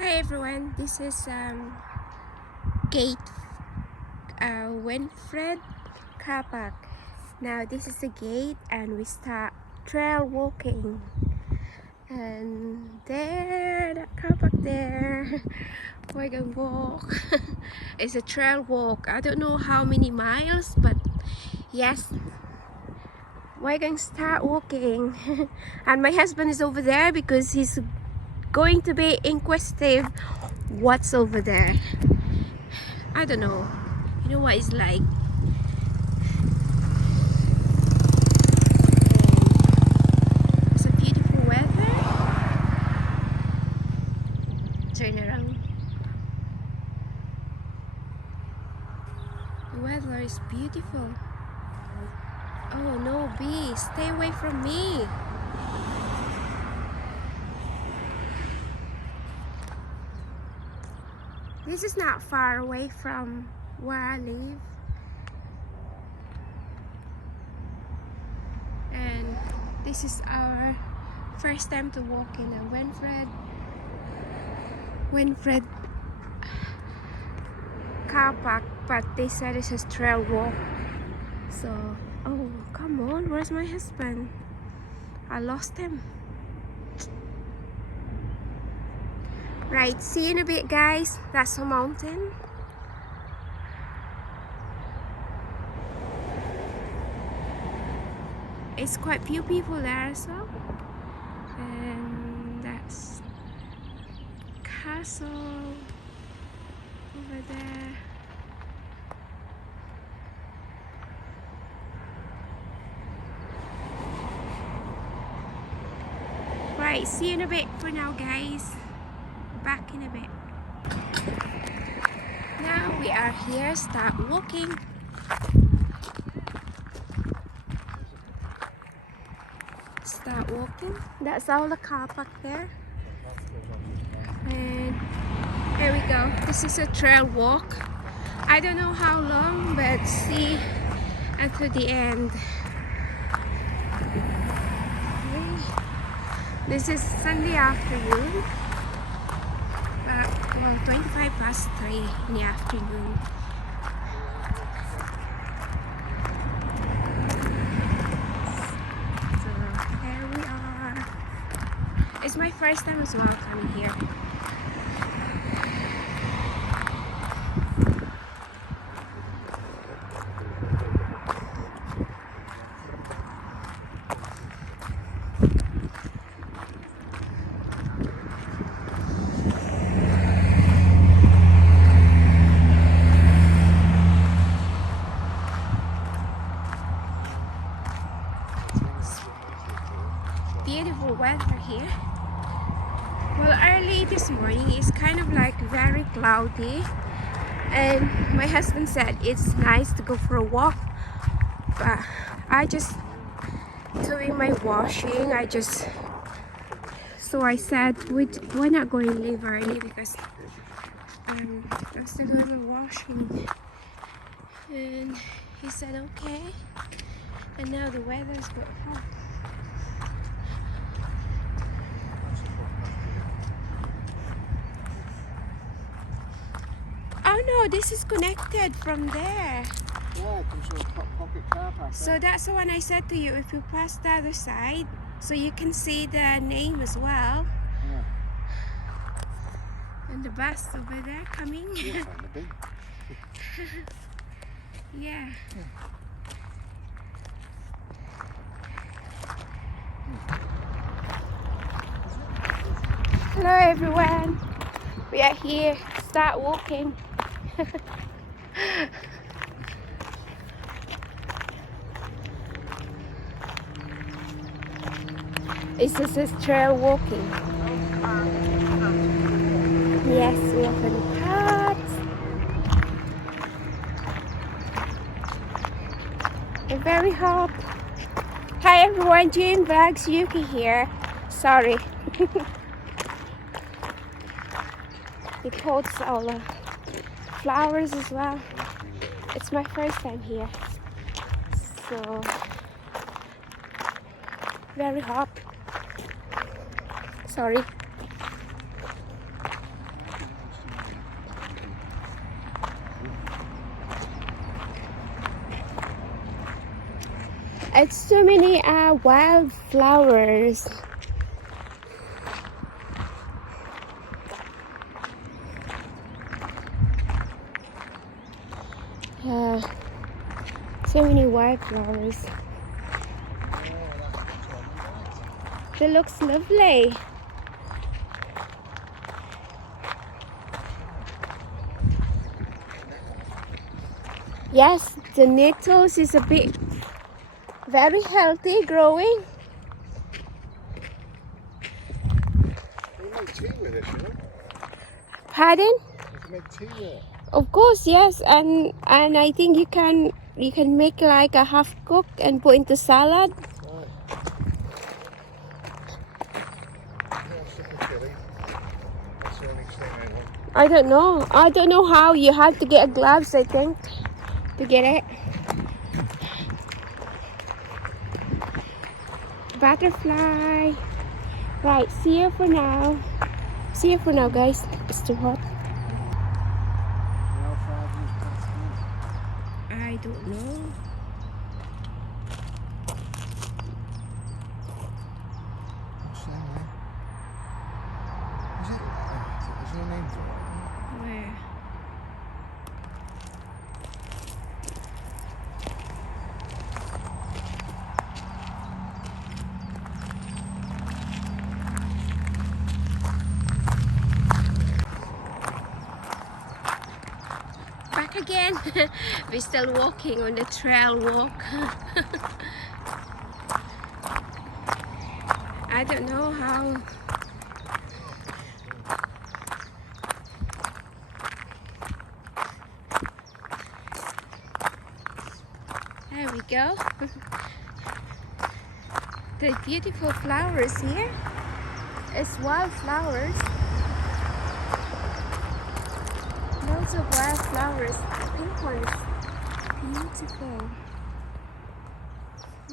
Hi everyone, this is gate Winfred car park. Now this is the gate and we start trail walking, and there, that car park there, we're gonna walk. It's a trail walk. I don't know how many miles, but yes, we're going to start walking. And my husband is over there because he's going to be inquisitive what's over there. I don't know. You know what it's like. It's a beautiful weather. Turn around. The weather is beautiful. Oh no, bee, stay away from me. This is not far away from where I live. And this is our first time to walk in a Winfred car park, but they said it's a trail walk. So, oh, come on, where's my husband? I lost him. Right, see you in a bit, guys. That's a mountain. It's quite few people there as well. And that's castle over there. Right, see you in a bit for now, guys. Back in a bit. Now we are here, start walking. Start walking. That's all the car park there. And here we go. This is a trail walk. I don't know how long, but see until the end. This is Sunday afternoon. Well, 25 past 3 in the afternoon. So there we are. It's my first time as well coming here. Beautiful weather here. Well, early this morning it's kind of like very cloudy, and my husband said it's nice to go for a walk, but I just doing my washing. So I said we're not going to leave early because I'm still doing my washing, and he said okay. And now the weather is quite hot. Oh no, this is connected from there. Yeah, it comes from a pocket car park. So that's the one I said to you, if you pass the other side, so you can see the name as well. Yeah. And the bus over there coming. Yeah, on the bin. Yeah. Hello everyone. We are here. Start walking. This is trail walking. Yes, we have a path. It's very hot. Hi everyone, Jane Vlogs, Yuki here. Sorry. It holds all the flowers as well. It's my first time here, so very hot. Sorry. It's so many wildflowers. So many wildflowers. It looks lovely. Yes, the nettles is a bit very healthy growing. You make tea with it, you know? Pardon? You can make tea with it. Of course, yes, and I think you can make like a half cook and put into salad. Right. Yeah, super chilly. That's the only thing I want. I don't know how. You have to get gloves, I think, to get it. Butterfly. Right, see you for now. See you for now, guys. It's too hot. How far do you pass through? I don't know. What's that name? Is there a name for it? Where? Back again. We're still walking on the trail walk. I don't know how. There we go. The beautiful flowers here. It's wildflowers. Loads of wildflowers. Pink ones. Beautiful.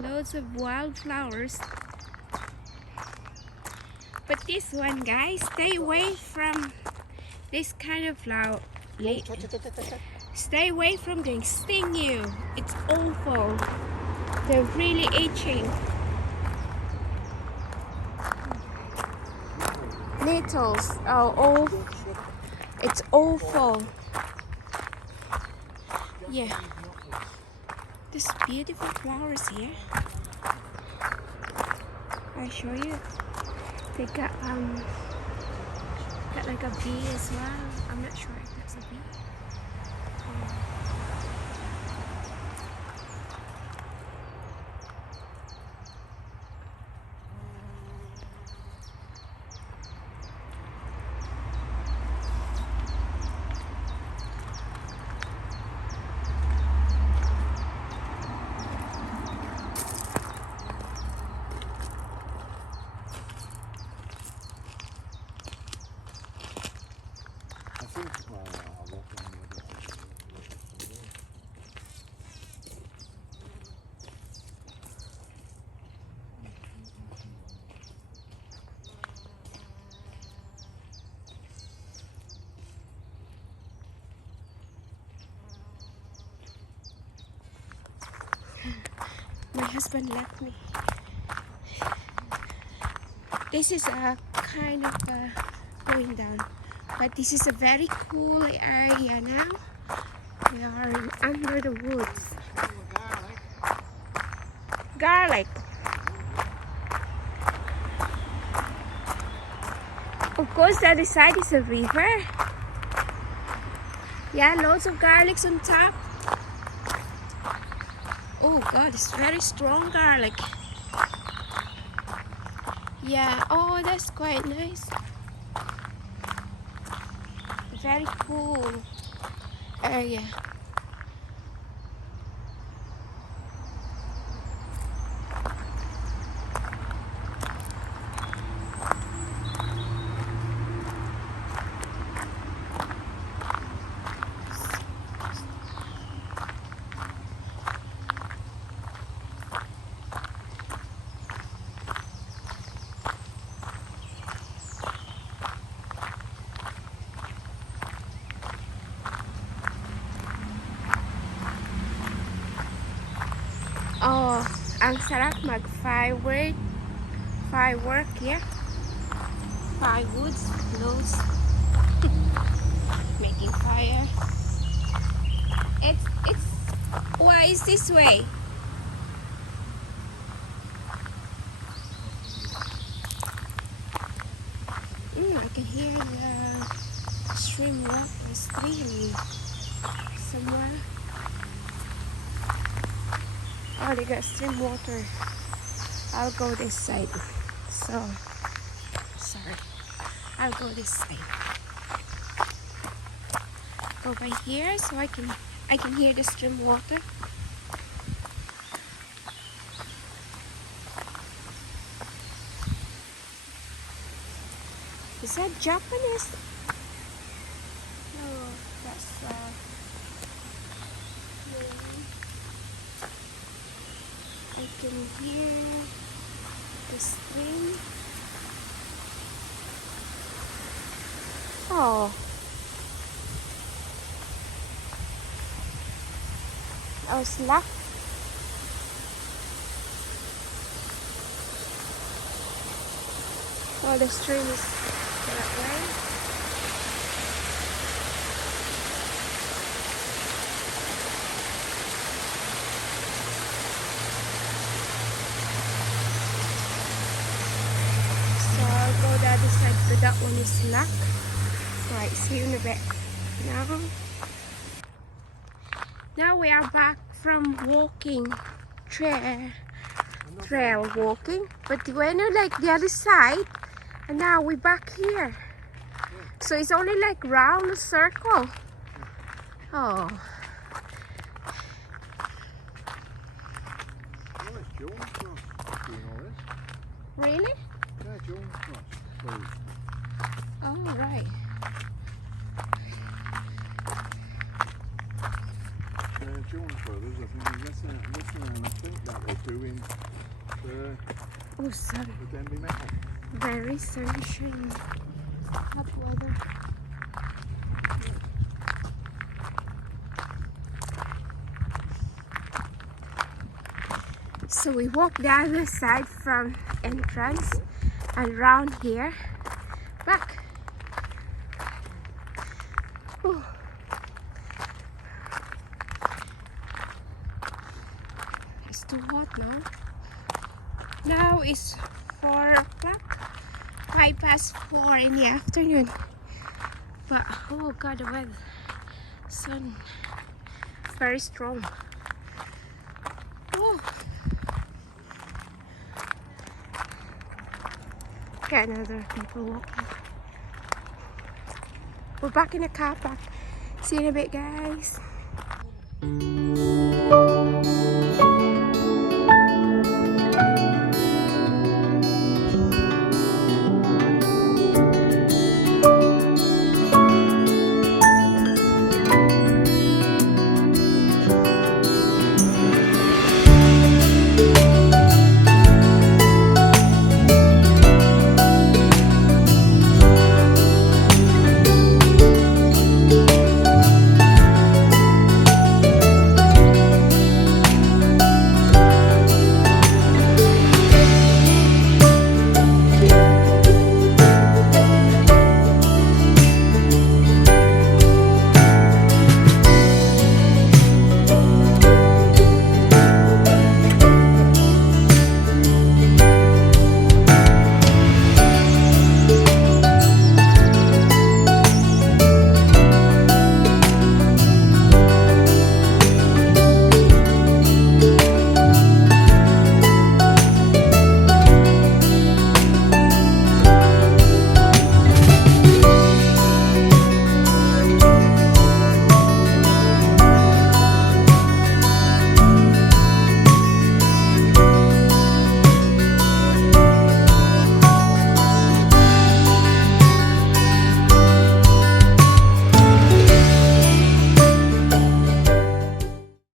Loads of wildflowers. But this one, guys, stay away from this kind of flower. Stay away from them. Sting you. It's awful. They're really itching. Nettles are awful. It's awful. Yeah. There's beautiful flowers here. I'll show you. They got like a bee as well. I'm not sure if that's a bee. I think I'll walk in the other way. My husband left me. This is a kind of going down, but this is a very cool area now. We are under the woods. Garlic. Of course, the other side is a river. Yeah, loads of garlics on top. Oh God, it's very strong garlic. Yeah, oh, that's quite nice. Very cool area. Ang sarap mag-firework. Firework, yeah. Firewoods, those. Making fire. It's. Why is this way? I can hear the stream somewhere. Oh, they got stream water. I'll go this side. So, sorry. I'll go this side. Go by here so I can hear the stream water. Is that Japanese? No, that's I can hear the stream. Oh. I was lucky. Oh, the stream is that way. So I'll go the other side, but that one is locked. Right, see you in a bit. Now we are back from walking trail walking, but we went like the other side, and now we're back here. So it's only like round a circle. Oh. Really? Yeah, Jones Cross. Oh, right. Jones Brothers, I think he's listening, and I think that was doing Oh, sorry. the Denby Metal. Very sunshine. Hot weather. So we walk the other side from entrance and round here back. Ooh. It's too hot now. Now it's 4 o'clock, 4 in the afternoon. But oh god, the weather, sun, very strong. Oh. Okay, another people walking. We're back in the car park. See you in a bit, guys.